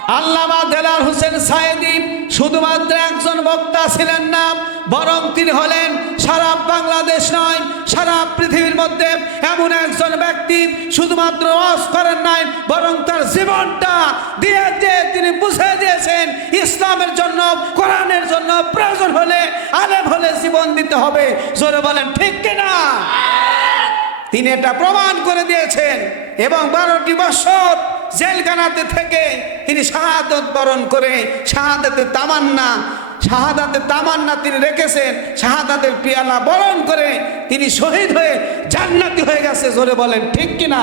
আল্লামা দেলাল হোসেন সায়েদি শুধুমাত্র একজন বক্তা ছিলেন না বরং তিনি হলেন সারা বাংলাদেশ নয় সারা পৃথিবীর মধ্যে এমন একজন ব্যক্তি শুধুমাত্র ওয়াজ করেন নাই বরং তার জীবনটা দিয়ে দিয়ে তিনি বুঝে দিয়েছেন ইসলামের জন্য কোরআনের জন্য প্রয়োজন হলে আলেম হলে জীবন দিতে হবে। জোরে বলেন ঠিক কিনা তিনি এটা প্রমাণ করে দিয়েছেন এবং বারোটি বছর জেলখানাতে থেকে তিনি শাহাদত বরণ করে শাহাদাতের তামান্না শাহাদাতের তামান্না তিনি রেখেছেন, শাহাদাতের পিয়ালা বরণ করে তিনি শহীদ হয়ে জান্নাতি হয়ে গেছে, জোরে বলেন, ঠিক কিনা?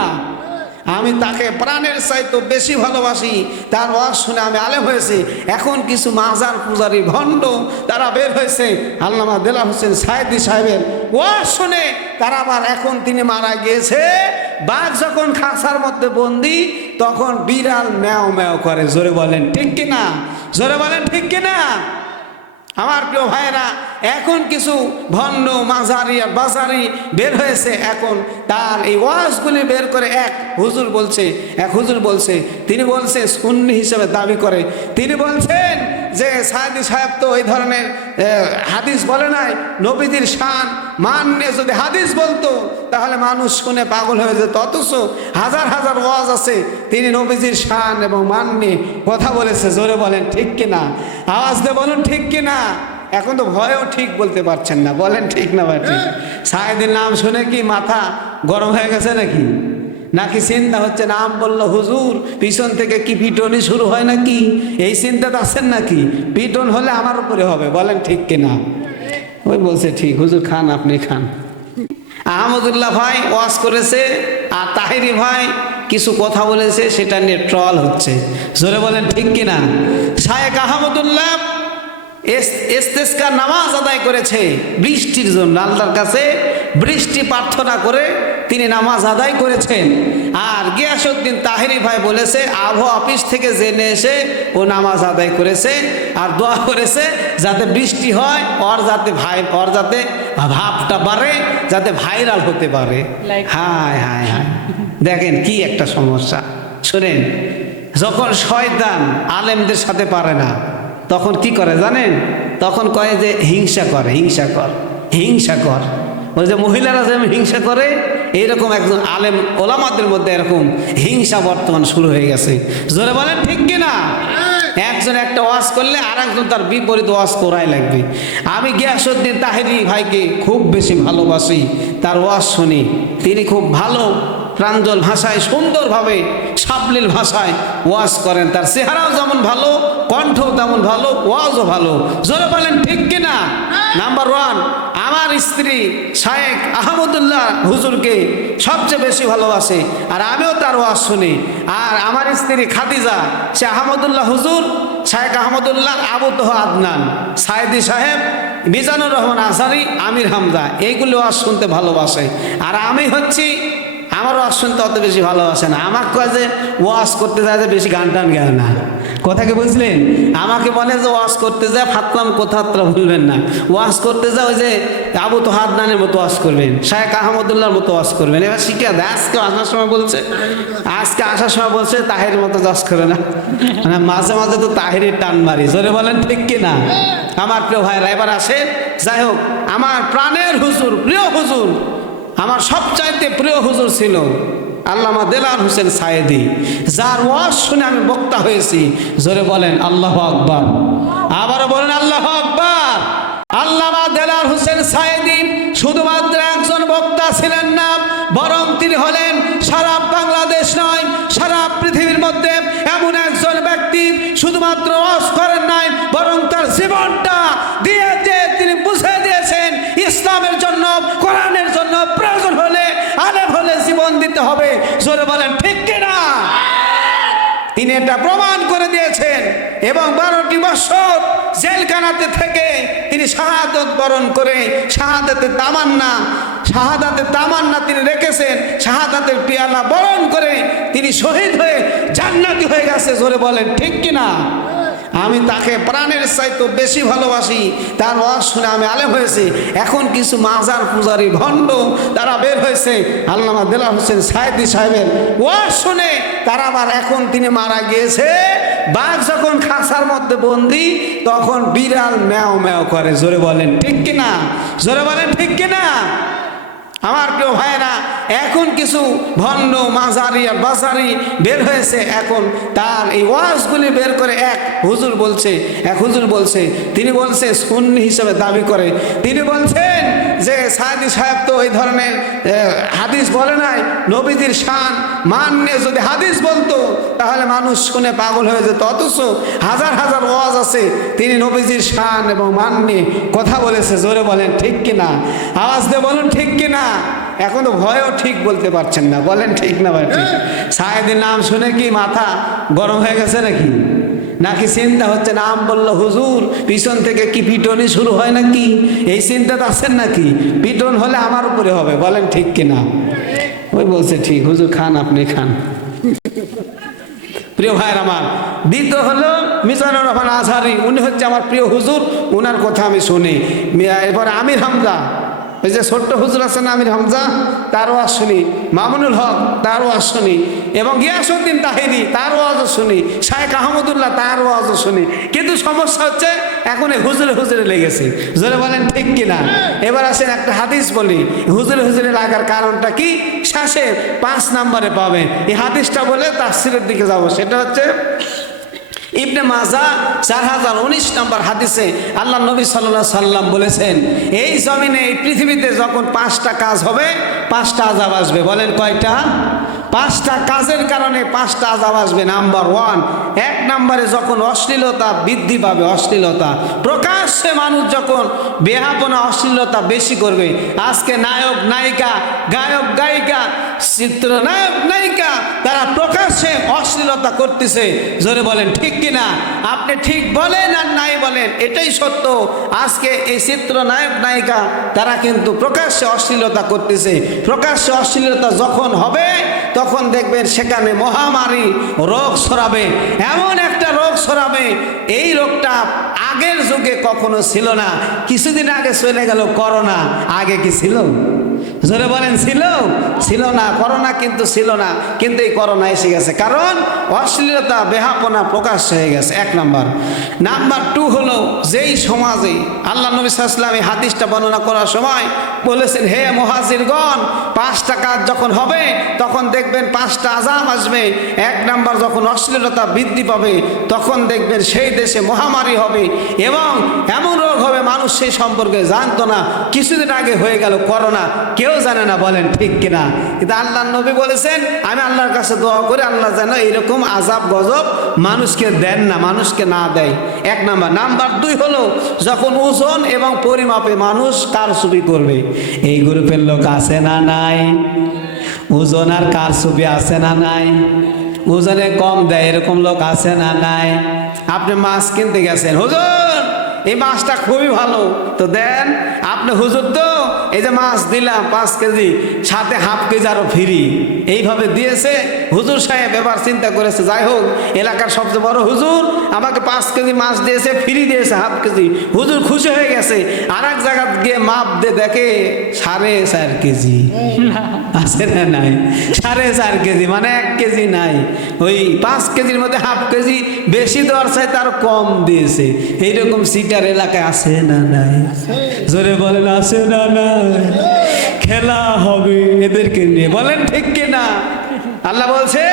আমি তাকে প্রাণের চাইতো বেশি ভালোবাসি, তার ওয়াজ শুনে আমি আলেম হয়েছি। এখন কিছু মাজার পূজারি ভণ্ড তারা বের হয়েছে, আল্লামা দেলা হোসেন সাহেদি সাহেবের ওয়াজ শুনে তারা আবার এখন তিনি মারা গিয়েছে। বাঘ যখন খাসার মধ্যে বন্দি তখন বিড়াল ম্যাও ম্যাও করে, জোরে বলেন, ঠিক কিনা? জোরে বলেন, ঠিক কিনা? আমার প্রিয় ভাইয়েরা এখন কিছু ভণ্ড মাঝারি আর বাজারি বের হয়েছে। এখন তার এই ওয়াজগুলি বের করে এক হুজুর বলছে, এক হুজুর বলছে, তিনি বলছে, সুন্নি হিসেবে দাবি করে। তিনি বলছেন যে সাহেদি সাহেব তো এই ধরনের হাদিস বলে নাই, নবীদের শান মান যদি হাদিস বলতো, তাহলে মানুষ শুনে পাগল হয়ে যেত। অথচ হাজার হাজার ওয়াজ আছে, তিনি নবীজির শান এবং মান নিয়ে কথা বলেছে। জোরে বলেন, ঠিক কিনা? আওয়াজ দিয়ে বলুন, ঠিক কিনা? এখন তো ভয়ও ঠিক বলতে পারছেন না। বলেন ঠিক না ভাই, ঠিক। সাহেদির নাম শুনে কি মাথা গরম হয়ে গেছে নাকি? নাকি চিন্তা হচ্ছে নাম বলল হুজুর, পিছন থেকে কি পিটনি শুরু হয় নাকি? এই চিন্তাতে আছেন নাকি? পিটন হলে আমার উপরে হবে, বলেন ঠিক কিনা? ওই বলছে, ঠিক, হুজুর খান, আপনি খান। আহমদুল্লাহ ভাই ওয়াজ করেছে, আর তাহিরি ভাই কিছু কথা বলেছে, সেটা নিয়ে ট্রল হচ্ছে। জোরে বলেন, ঠিক কিনা? শায়েক আহমদুল্লাহ এস- ইস্তেস্কার নামাজ আদায় করেছে। বৃষ্টির জন্য আল্লাহর কাছে বৃষ্টি প্রার্থনা করে তিনি নামাজ আদায় করেছেন। আর গিয়াসুদ্দিন তাহেরি ভাই বলেছে আবহাওয়া অফিস থেকে জেনে এসে ও নামাজ আদায় করেছে আর দোয়া করেছে যাতে বৃষ্টি হয় ওর যাতে ভাই ওর যাতে ভাবটা বাড়ে যাতে ভাইরাল হতে পারে। হায় হায় হায়। দেখেন কি একটা সমস্যা। শোনেন যখন শয়তান আলেমদের সাথে পারে না তখন কি করে জানেন? তখন কয় যে, হিংসা করে, হিংসা কর হিংসা কর। ওই যে, মহিলারা যেমন হিংসা করে, এইরকম একজন আলেম ওলামাদের মধ্যে এরকম হিংসা বর্তমান শুরু হয়ে গেছে। জোরে বলেন, ঠিক কিনা একজন একটা ওয়াজ করলে আর একজন তার বিপরীত ওয়াজ করাই লাগবে। আমি গিয়াসুদ্দিন তাহেরি ভাইকে খুব বেশি ভালোবাসি, তার ওয়াজ শুনি। তিনি খুব ভালো প্রাঞ্জল ভাষায় সুন্দরভাবে সাবলীল ভাষায় ওয়াজ করেন। তার চেহারাও যেমন ভালো, কণ্ঠও তেমন ভালো, ওয়াজও ভালো। জোরে বলেন, ঠিক কিনা? নাম্বার ওয়ান আমার স্ত্রী শায়েক আহমদুল্লাহ হুজুরকে সবচেয়ে বেশি ভালোবাসে, আর আমিও তার ওয়াজ শুনি। আর আমার স্ত্রী খাদিজা, সে আহমদুল্লাহ হুজুর, শায়েক আহমদুল্লাহ, আবু তোহ আদনান। সায়েদি সাহেব, মিজানুর রহমান আসারি আমির হামজা, এইগুলো ওয়াজ শুনতে ভালোবাসে। আর আমি হচ্ছি আমার ওয়াজ শুনতে অত বেশি ভালোবাসে না। কয় যে, ওয়াজ করতে যায় যে বেশি গান টান গায় না। কথা কি বুঝলেন? আমাকে বলে যে, ওয়াজ করতে যায় ফাতলাম কথাত্রা বলবেন না। ওয়াজ করতে যায় ওই যে, আবু তো হাদনানের মতো ওয়াজ করবেন শায়েক আহমদুল্লাহর মতো ওয়াজ করবেন। এবার শিখে দেয় আজকে আসার সময় বলছে, আজকে আসার সময় বলছে তাহের মতো ওয়াজ করে না। মানে মাঝে মাঝে তো তাহেরের টান মারি। জোরে বলেন, ঠিক কি না? আমার প্রিয় ভাইরা এবার আসে যাই হোক, আমার প্রাণের হুজুর, প্রিয় হুজুর আমার সবচাইতে প্রিয় হুজুর ছিল আল্লামা দেলার হোসেন সায়েদি। যার ওয়াজ শুনে আমি বক্তা হয়েছি। জোরে বলেন, আল্লাহ আকবর। আবারও বলেন জীবন দিতে হবে। জোরে বলেন, ঠিক কিনা? তিনি এটা প্রমাণ করে দিয়েছেন। এবং বারোটি বছর জেলখানাতে থেকে তিনি শাহাদত বরণ করে শাহাদাতে তামান্না শাহাদাতে তামান্না তিনি রেখেছেন, শাহাদাতের পিয়ালা বরণ করে তিনি শহীদ হয়ে জান্নাতি হয়ে গেছে। জোরে বলেন, ঠিক কিনা? আমি তাকে প্রাণের চাইতো বেশি ভালোবাসি। তার ওয়াজ শুনে আমি আলেম হয়েছি। এখন কিছু মাজার পূজারি ভণ্ড তারা বের হয়েছে। আল্লামা দেলা হোসেন সাহেদি সাহেবের ওয়াজ শুনে তারা আবার এখন তিনি মারা গিয়েছে। বাঘ যখন খাঁচার মধ্যে বন্দি, তখন বিড়াল ম্যাও ম্যাও করে। জোরে বলেন, ঠিক কিনা? জোরে বলেন, ঠিক কিনা? আমার কেউ ভাইয়েরা এখন কিছু ভণ্ড মাঝারি আর বাজারি বের হয়েছে। এখন তার এই ওয়াজগুলি বের করে এক হুজুর বলছে, এক হুজুর বলছে, তিনি বলছে, সুন্নি হিসেবে দাবি করে। তিনি বলছেন যে, সাদি সাহেব তো ওই ধরনের হাদিস বলে নাই, নবীজির শান মান নিয়ে যদি হাদিস বলতো, তাহলে মানুষ শুনে পাগল হয়ে যেত। অথচ হাজার হাজার ওয়াজ আছে, তিনি নবীজির শান এবং মান নিয়ে কথা বলেছে, জোরে বলেন, ঠিক কিনা? আওয়াজ দিয়ে বলুন, ঠিক কিনা? এখন তো ভয়ও ঠিক বলতে পারছেন না। বলেন ঠিক না ভাই, ঠিক। সাহেদের নাম শুনে কি মাথা গরম হয়ে গেছে নাকি? নাকি চিন্তা হচ্ছে নাম বলল, হুজুর, পিছন থেকে কি পিটনি শুরু হয় নাকি? এই চিন্তাটা আছেন নাকি? পিটন হলে আমার উপরে হবে। বলেন ঠিক কিনা ওই বলছে, ঠিক, হুজুর খান, আপনি খান। প্রিয় ভাইয়ের আমার, দ্বিতীয় হলো মিজানুর রহমান আজহারি। উনি হচ্ছে আমার প্রিয় হুজুর, উনার কথা আমি শুনি। এরপর আমির হামজা ওই যে ছোট্ট হুজুর আছেন আমির হামজা তারও আজ শুনি। মামুনুল হক তারও আজ শুনি। এবং গিয়াসুদ্দিন তাহিরি তারও আজও শুনি। শাহেখ আহমদুল্লাহ তারও আজও শুনি। কিন্তু সমস্যা হচ্ছে, এখন হুজুরে হুজুরে লেগেছে। জোরে বলেন, ঠিক কিনা? এবার আসেন একটা হাদিস বলি। হুজুরে হুজুরে লাগার কারণটা কি? শেষে পাঁচ নম্বরে পাবেন। এই হাদিসটা বলে তাফসিরের দিকে যাব। সেটা হচ্ছে ইবনে মাজা চার হাজার উনিশ নম্বর হাদিসে আল্লাহ নবী সাল্লাহ সাল্লাম বলেছেন, এই জমিনে, এই পৃথিবীতে যখন পাঁচটা কাজ হবে, পাঁচটা আজাব আসবে। বলেন কয়টা? পাঁচটা কাজের কারণে পাঁচটা আজাব আসবে। নাম্বার ওয়ান এক নম্বরে যখন অশ্লীলতা বৃদ্ধি পাবে, অশ্লীলতা। প্রকাশ্যে মানুষ যখন বেহাপনা, অশ্লীলতা বেশি করবে, আজকে নায়ক, নায়িকা, গায়ক, গায়িকা, চিত্রনায়ক, নায়িকা, তারা প্রকাশ্যে অশ্লীলতা করতেছে। জোরে বলেন, ঠিক কিনা আপনি ঠিক বলেন আর নাই বলেন, এটাই সত্য। আজকে এই চিত্রনায়ক, নায়িকা, তারা কিন্তু প্রকাশ্যে অশ্লীলতা করতেছে। প্রকাশ্যে অশ্লীলতা যখন হবে তখন দেখবেন সেখানে মহামারী রোগ সরাবে এমন একটা রোগ সরাবে এই রোগটা আগের যুগে কখনো ছিল না। কিছুদিন আগে চলে গেল করোনা। আগে কি ছিল? জোরে বলেন, ছিল? ছিল না, করোনা কিন্তু ছিল না। কিন্তু এই করোনা এসে গেছে। কারণ অশ্লীলতা, বেহাপনা প্রকাশ হয়ে গেছে। এক নাম্বার। নাম্বার টু হলো, যেই সমাজে আল্লাহ নবী সাল্লাম এই হাদিসটা বর্ণনা করার সময় বলেছেন, হে মহাজিরগণ পাঁচটা কাজ যখন হবে, তখন দেখবেন পাঁচটা আজাম আসবে। এক নাম্বার, যখন অশ্লীলতা বৃদ্ধি পাবে, তখন দেখবেন সেই দেশে মহামারী হবে। এবং এমন রোগ হবে, মানুষ সেই সম্পর্কে জানতো না। কিছুদিন আগে হয়ে গেল করোনা। কেউ জানে না বলেন ঠিক কিনা। কিন্তু আল্লাহ নবী বলেছেন, আমি আল্লাহর কাছে দোয়া করে, আল্লাহ যেন এইরকম আজাব গজব মানুষকে দেন না, মানুষকে না দেয়। এক নাম্বার। নাম্বার দুই হলো, যখন ওজন এবং পরিমাপে মানুষ কার কারচুপি করবে, এই গ্রুপের লোক আছে না নাই? ওজন আর কার কারচুপি আছে না নাই? ওজনে কম দেয়, এরকম লোক আছে না নাই? আপনি মাছ কিনতে গেছেন। হুজুর এই মাছটা খুবই ভালো। তো দেন আপনি হুজুর তো এই যে মাছ দিলাম পাঁচ কেজি সাথে হাফ কেজি আরও ফ্রি। এইভাবে দিয়েছে হুজুর সাহেব এবার চিন্তা করেছে যাই হোক এলাকার সবচেয়ে বড় হুজুর আমাকে পাঁচ কেজি মাছ দিয়েছে ফ্রি দিয়েছে হাফ কেজি। হুজুর খুশি হয়ে গেছে আর এক জায়গা গিয়ে মাপ দিয়ে দেখে সাড়ে চার কেজি। আছে না নাই? সাড়ে চার কেজি মানে এক কেজি নাই। ওই পাঁচ কেজির মধ্যে হাফ কেজি বেশি দেওয়ার চাইতে আরও কম দিয়েছে। এইরকম সিটার এলাকায় আছে না নাই? জোরে বলেন আছে না নাই? খেলা হবে এদেরকে নিয়ে। বলেন ঠিক কিনা? আল্লাহ বলছে,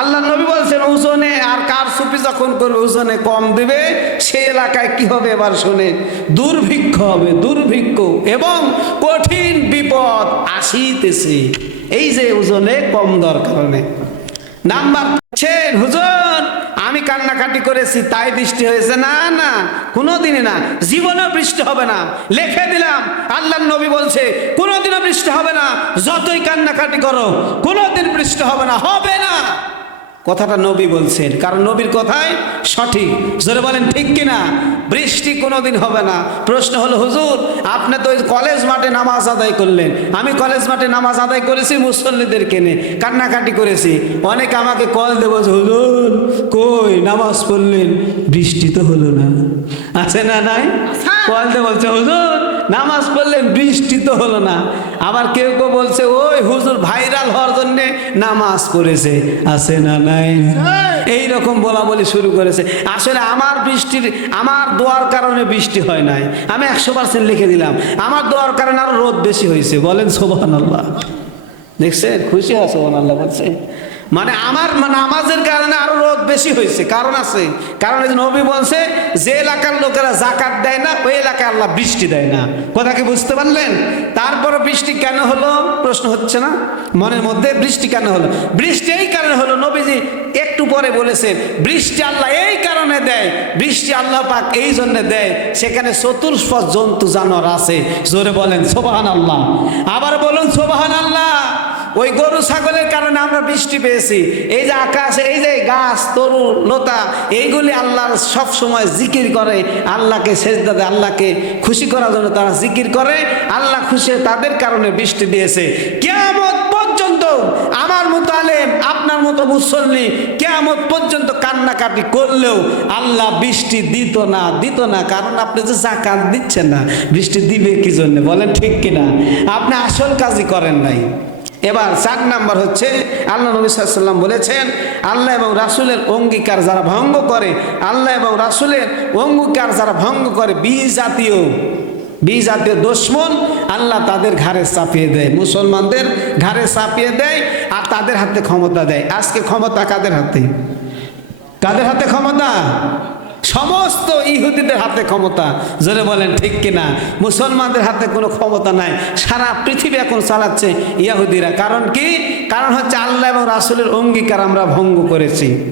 আল্লাহ নবী বলছেন ওজনে আর কার সুপি যখন করবে ওজনে কম দিবে? সেই এলাকায় কি হবে এবার শোনেন দুর্ভিক্ষ হবে, দুর্ভিক্ষ এবং কঠিন বিপদ আসিতেছে। এই যে ওজনে কম দরকার নাম্বার হুজুর কান্নাকাটি করেছি, তাই বৃষ্টি হয়েছে। না না, কোনোদিনই না। জীবনে বৃষ্টি হবে না। লিখে দিলাম আল্লাহ নবী বলছে, কোনোদিনও বৃষ্টি হবে না। যতই কান্নাকাটি করো, কোনোদিন বৃষ্টি হবে না। হবে না। কথাটা নবী বলছেন। কারণ নবীর কথাই সঠিক। জোরে বলেন, ঠিক কিনা? বৃষ্টি কোনোদিন হবে না। প্রশ্ন হলো, হুজুর, আপনি তো কলেজ মাঠে নামাজ আদায় করলেন। আমি কলেজ মাঠে নামাজ আদায় করেছি, মুসল্লিদের কেনে কান্নাকাটি করেছি। অনেকে আমাকে কল দেবো হুজুর, কই নামাজ পড়লেন? বৃষ্টি তো হলো না। আছে না নাই? বলতে বলছে, হুজুর, নামাজ পড়লেন, বৃষ্টি তো হলো না। আবার কেউ কেউ বলছে, ওই হুজুর ভাইরাল হওয়ার নামাজ পড়েছে আছে না নাই? এই রকম বলা বলি শুরু করেছে। আসলে আমার বৃষ্টির আমার দোয়ার কারণে বৃষ্টি হয় নাই। আমি একশো পার্সেন্ট লিখে দিলাম। আমার দোয়ার কারণে আরও রোদ বেশি হয়েছে। বলেন সোবান আল্লাহ দেখছেন? খুশি আছে সোবান আল্লাহ বলছে। মানে আমার মানে নামাজের কারণে আরও রোদ বেশি হয়েছে। কারণ আছে। কারণ এই নবী বলছে, যে এলাকার লোকেরা জাকাত দেয় না, ওই এলাকায় আল্লাহ বৃষ্টি দেয় না। কথা কি বুঝতে পারলেন? তারপরে বৃষ্টি কেন হলো? প্রশ্ন হচ্ছে না? মনের মধ্যে বৃষ্টি কেন হলো? বৃষ্টি এই কারণে হলো, নবীজি একটু পরে বলেছেন, বৃষ্টি আল্লাহ এই কারণে দেয়, বৃষ্টি আল্লাহ পাক এই জন্য দেয়। সেখানে চতুর্থ জন্তু জানোয়ার আছে। জোরে বলেন সোবাহান আল্লাহ আবার বলুন ওই গরু, ছাগলের কারণে আমরা বৃষ্টি পেয়েছি। এই যে আকাশ, এই যে গাছ, তরু, লতা, এইগুলি আল্লাহর সব সময় জিকির করে, আল্লাহকে সেজদা দেয়, আল্লাহকে খুশি করার জন্য তারা জিকির করে, আল্লাহ খুশি তাদের কারণে বৃষ্টি দিয়েছে। কেমন পর্যন্ত আমার মতো আলেম, আপনার মতো মুসল্লি কেমন পর্যন্ত কান্নাকাটি করলেও আল্লাহ বৃষ্টি দিত না দিত না। কারণ আপনি যে জাকাত দিচ্ছেন না, বৃষ্টি দিবে কি জন্য? বলেন ঠিক কিনা? আপনি আসল কাজই করেন নাই। এবার চার নাম্বার হচ্ছে, আল্লাহ নবী সাল্লাম বলেছেন, আল্লাহ এবং রাসুলের অঙ্গীকার যারা ভঙ্গ করে, আল্লাহ এবং রাসুলের অঙ্গীকার যারা ভঙ্গ করে বি জাতীয় বি জাতীয় দুশ্মন আল্লাহ তাদের ঘাড়ে চাপিয়ে দেয়। মুসলমানদের ঘাড়ে চাপিয়ে দেয় আর তাদের হাতে ক্ষমতা দেয়। আজকে ক্ষমতা কাদের হাতে? কাদের হাতে ক্ষমতা? সমস্ত ইহুদিদের হাতে ক্ষমতা। জোরে বলেন, ঠিক কিনা? মুসলমানদের হাতে কোনো ক্ষমতা নাই। সারা পৃথিবী এখন চালাচ্ছে ইয়াহুদিরা। কারণ কি? কারণ হচ্ছে আল্লাহ এবং রাসুলের অঙ্গীকার আমরা ভঙ্গ করেছি।